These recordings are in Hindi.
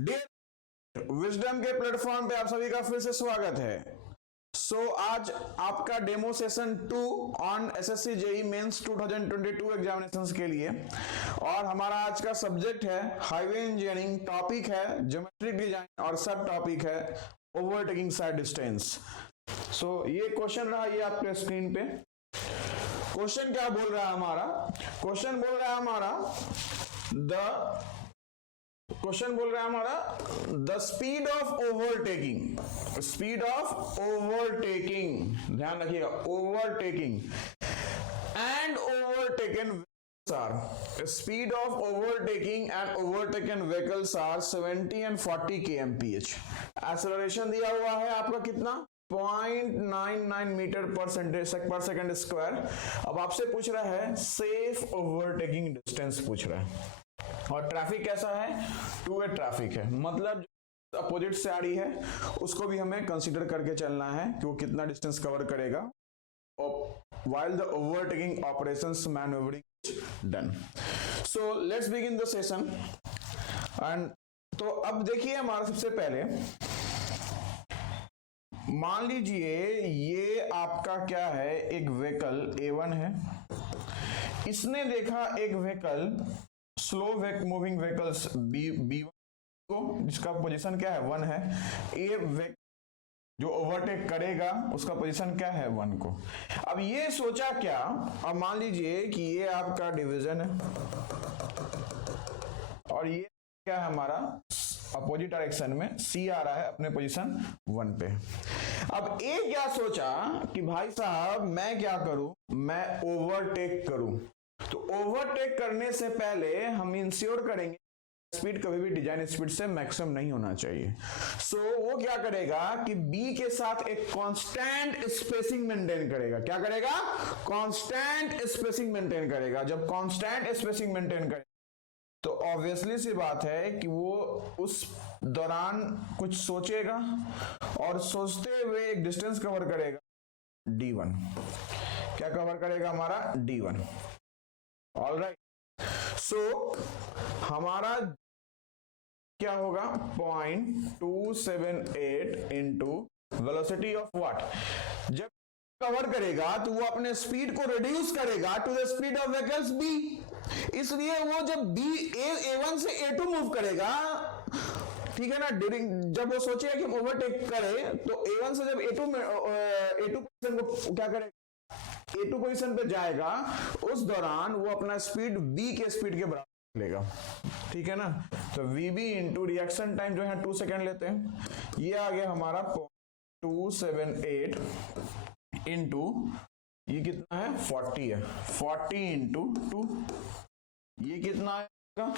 डियर विजडम के प्लेटफॉर्म पे आप सभी का फिर से स्वागत है। आज आपका demo session 2 on SSC JE mains 2022 examinations के लिए, और हमारा आज का सब्जेक्ट है हाईवे इंजीनियरिंग, टॉपिक है ज्योमेट्रिक डिजाइन और सब टॉपिक है ओवरटेकिंग साइड डिस्टेंस। ये क्वेश्चन रहा, ये आपके स्क्रीन पे क्वेश्चन क्या बोल रहा है हमारा। क्वेश्चन बोल रहा है हमारा द स्पीड ऑफ ओवरटेकिंग, ध्यान रखिएगा, overtaking and overtaken are speed of overtaking and overtaken vehicles are 70 and 40 kmph। Acceleration दिया हुआ है आपका कितना, 0.99 मीटर पर सेकंड स्क्वायर। अब आपसे पूछ रहा है सेफ ओवरटेकिंग डिस्टेंस पूछ रहा है, और ट्रैफिक कैसा है, 2 वे ट्रैफिक है, मतलब अपोजिट से आ रही है उसको भी हमें कंसीडर करके चलना है कि वो कितना डिस्टेंस कवर करेगा while the overtaking operations maneuvering is done। So let's begin the session। and तो अब देखिए हमारा सबसे पहले मान लीजिए ये आपका क्या है, एक व्हीकल A1 है, इसने देखा एक vehicle slow moving vehicles B1 को, जिसका पोजीशन क्या है 1 है। ये जो ओवरटेक करेगा उसका पोजीशन क्या है 1 को। अब ये सोचा क्या, अब मान लीजिए कि ये आपका डिवीजन है और ये क्या है हमारा अपोजिट डायरेक्शन में C आ रहा है अपने पोजीशन 1 पे। अब ए क्या सोचा कि भाई साहब मैं क्या करूं, मैं ओवरटेक करूं। तो ओवरटेक करने से पहले हम इंश्योर करेंगे स्पीड कभी भी डिजाइन स्पीड से मैक्सिमम नहीं होना चाहिए। वो क्या करेगा कि बी के साथ एक कांस्टेंट स्पेसिंग मेंटेन करेगा। क्या करेगा, कांस्टेंट स्पेसिंग मेंटेन करेगा। जब कांस्टेंट स्पेसिंग मेंटेन करेगा तो ऑब्वियसली सी बात है कि वो उस दौरान कुछ सोचेगा और सोचते हुए एक डिस्टेंस कवर करेगा D1। क्या कवर करेगा हमारा D1। ऑलराइट, हमारा क्या होगा 0.278 इंटू वेलोसिटी ऑफ व्हाट। जब कवर करेगा तो वो अपने स्पीड को रिड्यूस करेगा to the speed of vehicles B। इसलिए वो जब A1 से A2 मूव करेगा, ठीक है ना, जब वो सोचेगा कि ओवरटेक करे तो A1 से जब A2 पोजीशन को क्या करेगा, A2 पोजीशन पे जाएगा, उस दौरान वो अपना स्पीड B के स्पीड के बराबर लेगा, ठीक है ना। तो VB इंटू रिएक्शन टाइम जो है 2 सेकेंड लेते हैं, ये आ गया हमारा 278 इंटू ये कितना है 40 है, 40 इंटू 2, ये कितना आएगा,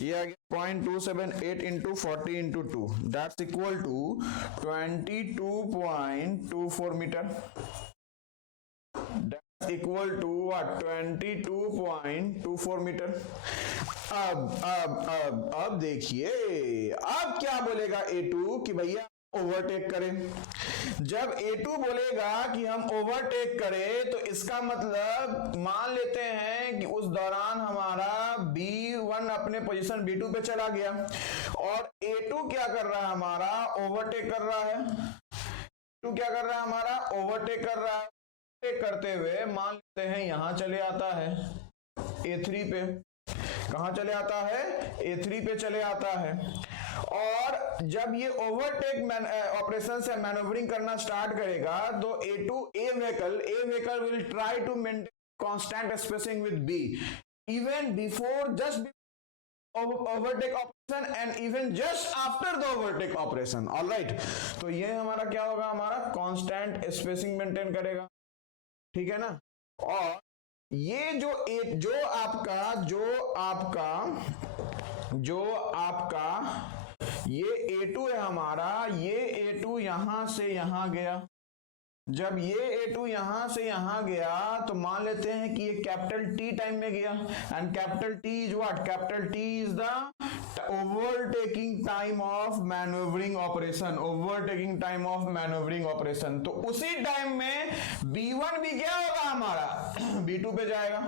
ये आ गया 0.278 into 40 into 2, that's equal to 22.24 metre, equal to 22.24 metre. अब देखिए, अब क्या बोलेगा A2 कि भैया ओवरटेक करें। जब A2 बोलेगा कि हम ओवरटेक करें तो इसका मतलब मान लेते हैं कि उस दौरान हमारा B1 अपने पोजीशन B2 पे चला गया और A2 क्या कर रहा है, हमारा ओवरटेक कर रहा है। A2 क्या कर रहा है, हमारा ओवरटेक कर रहा है। करते हुए मान लेते हैं यहां चले आता है A3 पे। कहां चले आता है, A3 पे चले आता है। और जब ये ओवरटेक ऑपरेशन से मैनूवरिंग करना स्टार्ट करेगा तो A vehicle will try to maintain constant spacing with B even before just overtake operation and even just after the overtake operation। All right, तो ये हमारा क्या होगा, हमारा कांस्टेंट स्पेसिंग मेंटेन करेगा, ठीक है ना। और ये जो आपका ये A2 है हमारा, ये A2 यहां से यहां गया। जब ये A2 यहां से यहां गया तो मान लेते हैं कि ये कैपिटल T टाइम में गया, and capital T is what, capital T is the overtaking time of manoeuvring operation. तो उसी टाइम में B1 भी क्या होगा हमारा B2 पे जाएगा।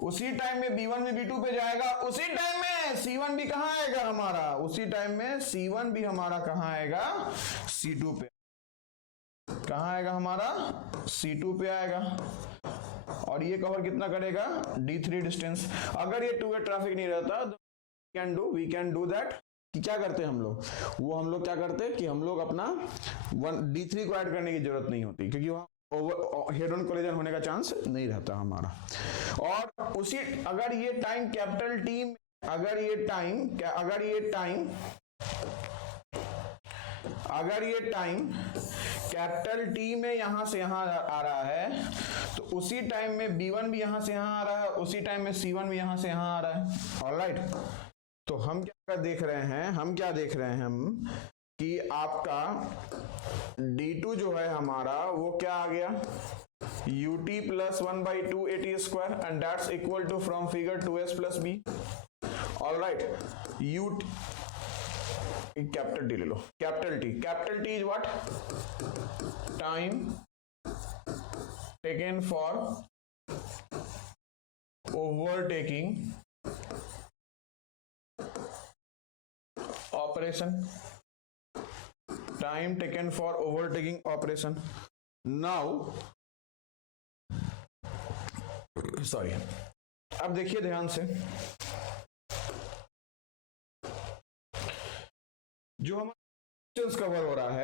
उसी टाइम में B1 भी B2 पे जाएगा, उसी टाइम में C1 भी कहां आएगा हमारा, उसी टाइम में C1 भी हमारा कहां आएगा, C2 पे। कहां आएगा हमारा, C2 पे आएगा। और ये कवर कितना करेगा, D3 डिस्टेंस। अगर ये टू वे ट्रैफिक नहीं रहता तो वी कैन डू दैट कि क्या करते हैं हम लोग क्या करते कि हम लोग अपना D3 को ऐड करने की जरूरत नहीं होती, क्योंकि वहां हेड ऑन कोलिजन होने का चांस नहीं रहता हमारा। और उसी अगर ये टाइम कैपिटल टी, अगर ये टाइम कैपिटल टी में यहां से यहां आ रहा है, तो उसी टाइम में B1 भी यहां से यहां आ रहा है, उसी टाइम में C1 भी यहां से यहां आ रहा है। ऑलराइट, तो हम क्या देख रहे हैं हम कि आपका D2 जो है हमारा वो क्या आ गया, ut plus 1/2 at square, and that's equal to from figure 2s plus b. All right, ut capital T ले लो, capital T is what, time taken for overtaking operation, time taken for overtaking operation. Now sorry, अब देखिए ध्यान से, जो हमारा डिस्टेंस कवर हो रहा है,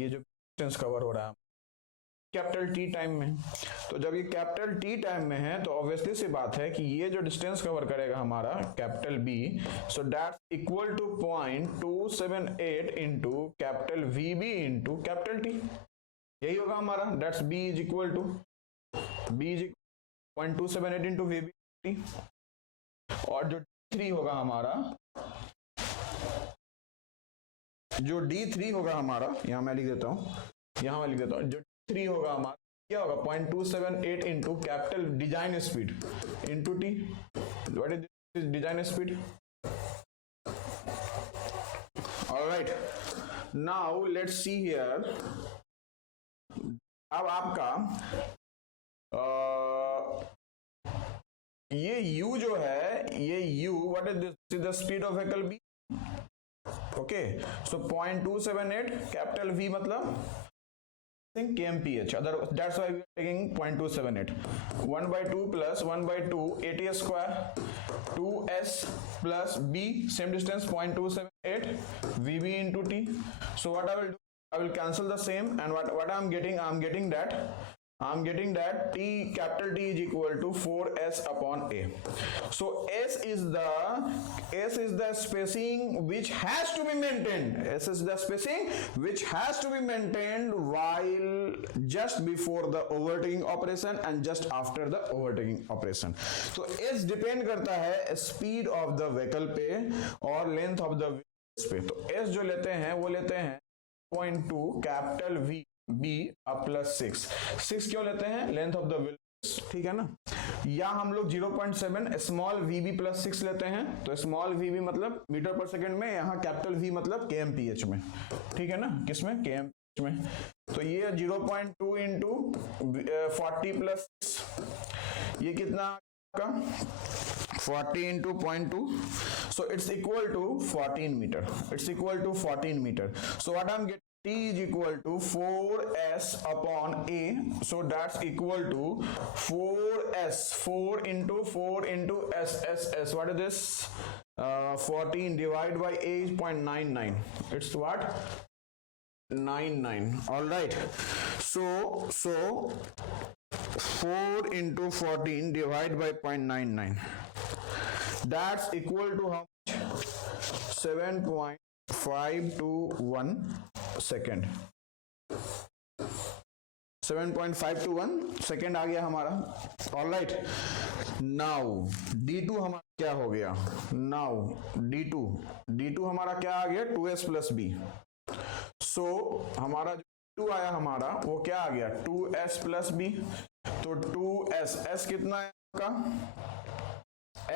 ये जो डिस्टेंस कवर हो रहा है कैपिटल टी टाइम में, तो जब ये कैपिटल टी टाइम में है तो ऑब्वियसली सी बात है कि ये जो डिस्टेंस कवर करेगा हमारा capital B, so that's equal to 0.278 into capital V B into capital T, यही होगा हमारा। That's B is equal to 0.278 into V B T. और जो D3 होगा हमारा, यहां मैं लिख देता हूं, जो D3 होगा हमारा क्या होगा, 0.278 into capital design speed into T. What is this, design speed. Alright, now let's see here. अब आपका ये u जो है, ये u, what is this, the speed of vehicle b। Okay, so 0.278 capital v मतलब kmph, other that's why we are taking 0.278, 1/2 plus 1/2 at square 2s plus b, same distance 0.278 vb into t. So what I will do, I will cancel the same, and what I'm getting that t, capital T is equal to 4s upon a. So s is the spacing which has to be maintained, while just before the overtaking operation and just after the overtaking operation. So s depend करता है speed of the vehicle पे और length of the wheels पे। तो s जो लेते हैं वो लेते हैं 0.2 कैपिटल v b अब प्लस 6 क्यों लेते हैं, लेंथ ऑफ द व्हील, ठीक है ना। या हम लोग 0.7 स्मॉल vb प्लस 6 लेते हैं, तो स्मॉल vb मतलब मीटर पर सेकंड में, यहाँ कैपिटल v मतलब kmph में, ठीक है ना, किसमें, kmph में। तो ये 0.2 इंटू 40 प्लस, ये कितना का 40 into 0.2, so it's equal to 14 meter. So what I'm getting, t is equal to 4s upon a, so that's equal to 4 into s. What is this, 14 divided by a is 0.99, it's what, 99. All right, so 4 into 14 divided by 0.99, that's equal to how much, 7.521 second, 7.521 second आ गया हमारा। ऑलराइट, नाउ D2 हमारा क्या हो गया, नाउ D2 हमारा क्या आ गया, 2s प्लस b। सो हमारा जो 2 आया हमारा वो क्या आ गया, 2s प्लस b। तो 2s कितना है आपका,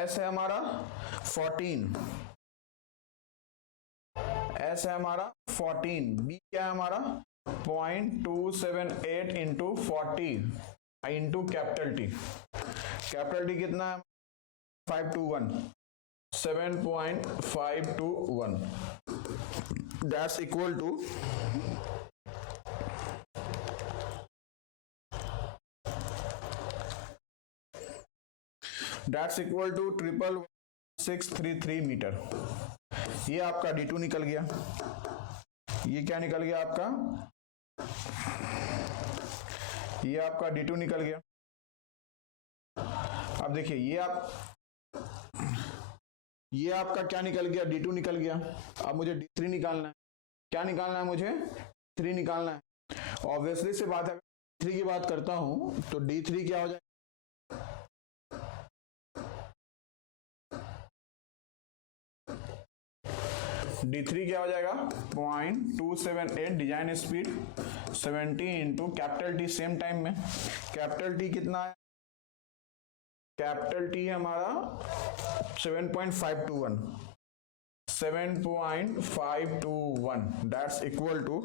s है हमारा 14, s है हमारा 14, b क्या है हमारा 0.278 इंटू 40 इंटू कैपिटल टी कितना है 521 7.521 that's equal to triple 633 metre. ये आपका D2 निकल गया। ये क्या निकल गया आपका? ये आपका D2 निकल गया। अब देखिए ये आपका क्या निकल गया? D2 निकल गया। अब मुझे D3 निकालना है। क्या निकालना है मुझे? 3 निकालना है। ऑब्वियसली से बात है, 3 की बात करता हूं तो D3 क्या हो जाएगा? D3 क्या हो जाएगा? 0.278 design speed 70 into capital T same time में। कैपिटल टी कितना है? कैपिटल टी है हमारा 7.521 that's equal to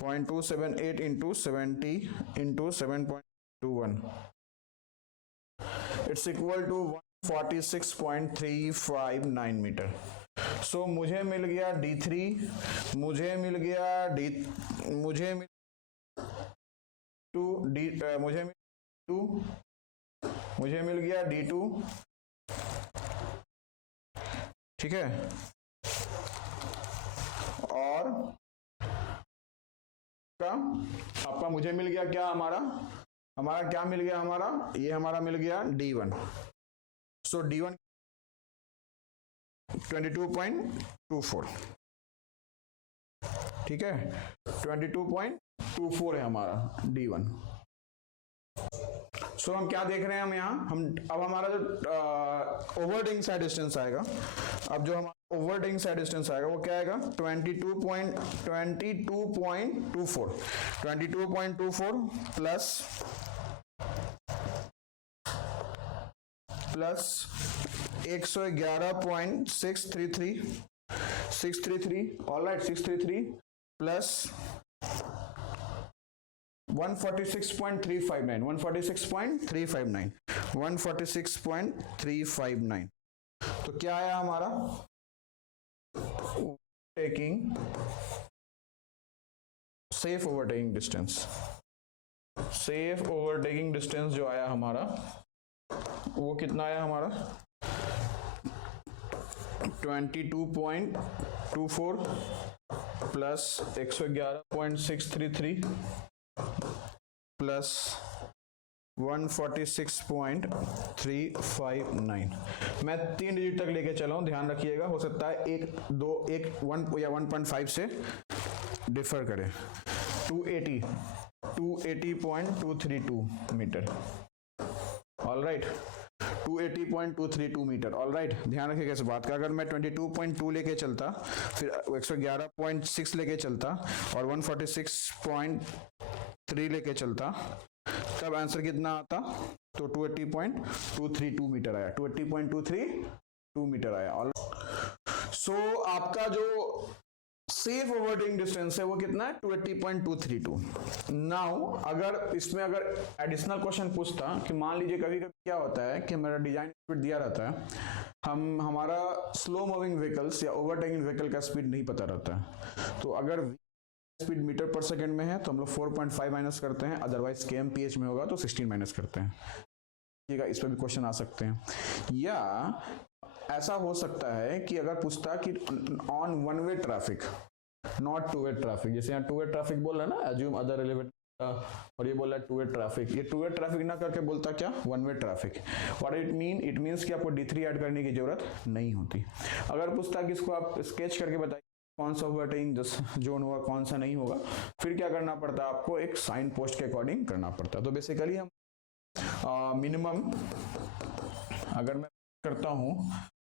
0.278 into 70 into 7.21 it's equal to 146.359 metre. So मुझे मिल गया D3, मुझे मिल गया D2, ठीक है। और आपका मुझे मिल गया क्या? हमारा क्या मिल गया? ये हमारा मिल गया D1। सो D1 22.24, ठीक है। 22.24 है हमारा D1। सो हम क्या देख रहे हैं? अब हमारा जो ओवरटेकिंग साइड डिस्टेंस आएगा, अब जो हमारा ओवरटेकिंग साइड डिस्टेंस आएगा वो क्या आएगा? 22.24 प्लस 111.633 ऑलराइट 633 प्लस 146.359 तो क्या आया हमारा? सेफ ओवरटेकिंग डिस्टेंस जो आया हमारा वो कितना आया हमारा? 22.24 प्लस 111.633 प्लस 146.359। मैं 3 डिजिट तक लेके चला हूं, ध्यान रखिएगा। हो सकता है 1, 2, 1, 1 या 1.5 से डिफर करे। 280.232 मीटर। Alright 280.232 metre. ऑलराइट ध्यान रखिएगा इस बात का। अगर मैं 22.2 लेके चलता, फिर 111.6 लेके चलता और 146.3 लेके चलता, तब आंसर कितना आता? तो 280.232 मीटर आया। 280.232 मीटर आया। सो आपका जो सेफ ओवरटेकिंग डिस्टेंस है वो कितना है? 280.232। नाउ अगर इसमें एडिशनल क्वेश्चन पूछता कि मान लीजिए कभी कभी क्या होता है कि मेरा डिजाइन स्पीड दिया रहता है, हमारा स्लो मूविंग व्हीकल्स या ओवरटेकिंग व्हीकल का स्पीड नहीं पता रहता है, तो अगर स्पीड मीटर पर सेकंड में है तो हम लोग 4.5 माइनस करते हैं, अदरवाइज kmph में होगा तो 16 माइनस करते हैं। इस पर भी क्वेश्चन आ सकते हैं। या ऐसा हो सकता है कि अगर पूछता कि on one way traffic not two way traffic, जैसे यहाँ टू वे ट्रैफिक बोल रहा है ना, एज्यूम अदर रिलेवेंट, और ये बोल रहा है टू वे ट्रैफिक, ये टू वे ट्रैफिक ना करके बोलता क्या? One way traffic. What it means कि आपको D3 ऐड करने की जरूरत नहीं होती। अगर पूछता कि इसको आप स्केच करके बताइए कौन सा ओवरटेकिंग जोन होगा, कौन सा नहीं होगा, फिर क्या करना पड़ता है आपको? एक साइन पोस्ट के अकॉर्डिंग करना पड़ता है। तो बेसिकली हम मिनिमम, अगर मैं करता हूं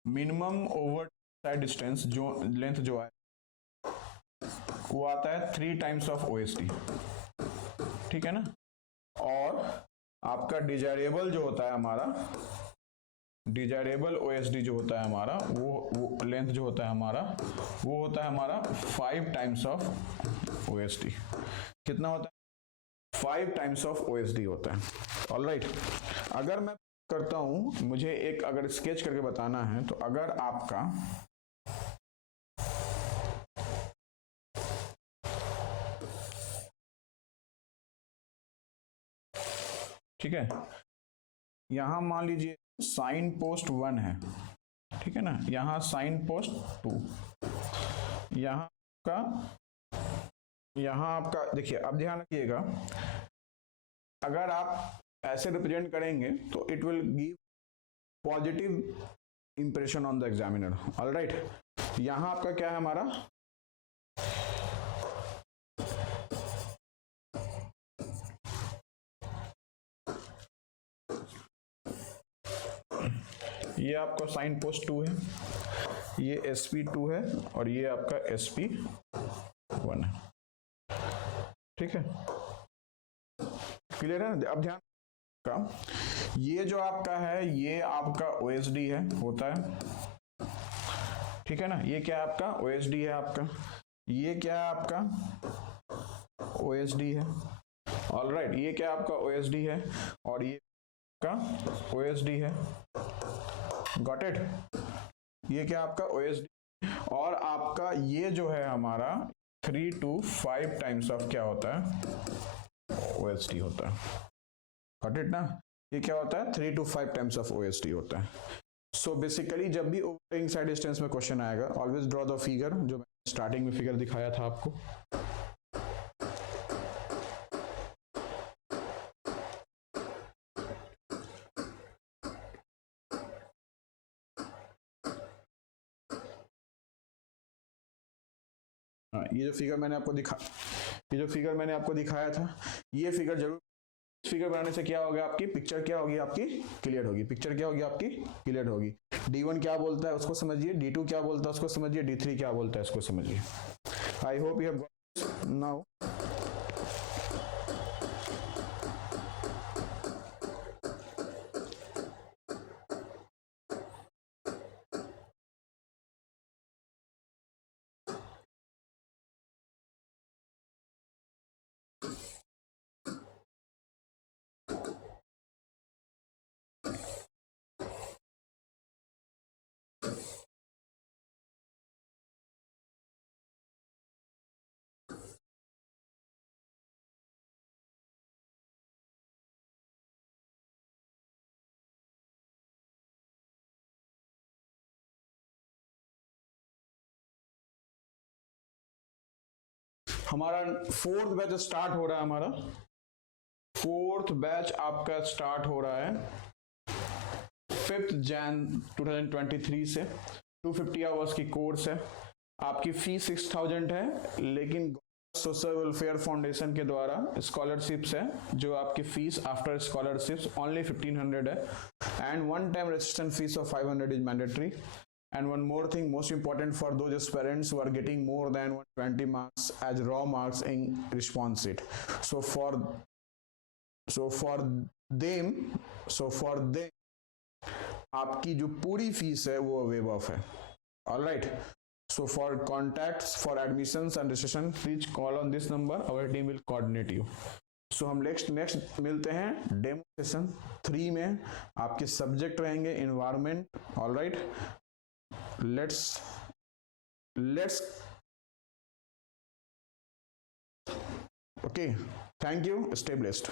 मिनिमम ओवर साइड डिस्टेंस जो लेंथ जो है वो आता है 3 टाइम्स ऑफ OSD, ठीक है ना। और आपका डिजायरेबल जो होता है हमारा, डिजायरेबल OSD जो होता है हमारा, वो लेंथ जो होता है हमारा वो होता है हमारा 5 टाइम्स ऑफ OSD कितना होता है 5 टाइम्स ऑफ OSD होता है। ऑलराइट, अगर मैं करता हूं, मुझे एक अगर स्केच करके बताना है, तो अगर आपका ठीक है, यहां मान लीजिए साइन पोस्ट 1 है, ठीक है ना, यहां साइन पोस्ट 2, यहां आपका देखिए, अब ध्यान रखिएगा, अगर आप ऐसे रिप्रेजेंट करेंगे तो it will give positive impression on the examiner. Alright, यहां आपका क्या है हमारा, ये आपका साइन पोस्ट 2 है, ये SP2 है, और ये आपका SP1 है, ठीक है, क्लियर है। अब ध्यान का, ये जो आपका है ये आपका OSD है, होता है, ठीक है ना, ये क्या है आपका OSD है आपका, ये क्या है आपका OSD है। ऑलराइट, ये क्या आपका OSD है, और ये का OSD है, गॉट इट, ये क्या आपका OSD, और आपका ये जो है हमारा 3 to 5 टाइम्स ऑफ क्या होता है OSD होता है, गॉट इट ना, ये क्या होता है 3 to 5 टाइम्स ऑफ OSD होता है। सो बेसिकली जब भी ओवरटेकिंग साइड डिस्टेंस में क्वेश्चन आएगा, ऑलवेज ड्रॉ द फिगर, जो मैंने स्टार्टिंग में फिगर दिखाया था आपको, ये जो फिगर मैंने आपको दिखाया था, ये फिगर जरूर, फिगर बनाने से क्या होगा, आपकी पिक्चर क्या होगी, आपकी क्लियर होगी, पिक्चर क्या होगी आपकी क्लियर होगी। D1 क्या बोलता है उसको समझिए, D2 क्या बोलता है उसको समझिए, D3 क्या बोलता है उसको समझिए। I hope you have got now. हमारा 4th बैच स्टार्ट हो रहा है, हमारा 4th बैच आपका स्टार्ट हो रहा है 5 जैन 2023 से। 250 आवर्स की कोर्स है, आपकी फीस 6000 है, लेकिन सोशल वेलफेयर फाउंडेशन के द्वारा स्कॉलरशिप्स है, जो आपकी फीस आफ्टर स्कॉलरशिप्स ओनली 1500 है, and one time registration fees of 500 is mandatory. And one more thing, most important for those aspirants who are getting more than 120 marks as raw marks in response sheet. So for them, आपकी जो पूरी फीस है वो वेव ऑफ है। All right. So for contacts for admissions and registration, please call on this number. Our team will coordinate you. So हम next मिलते हैं डेमो सेशन 3 में। आपके सब्जेक्ट रहेंगे environment. All right, let's okay, thank you, stay blessed।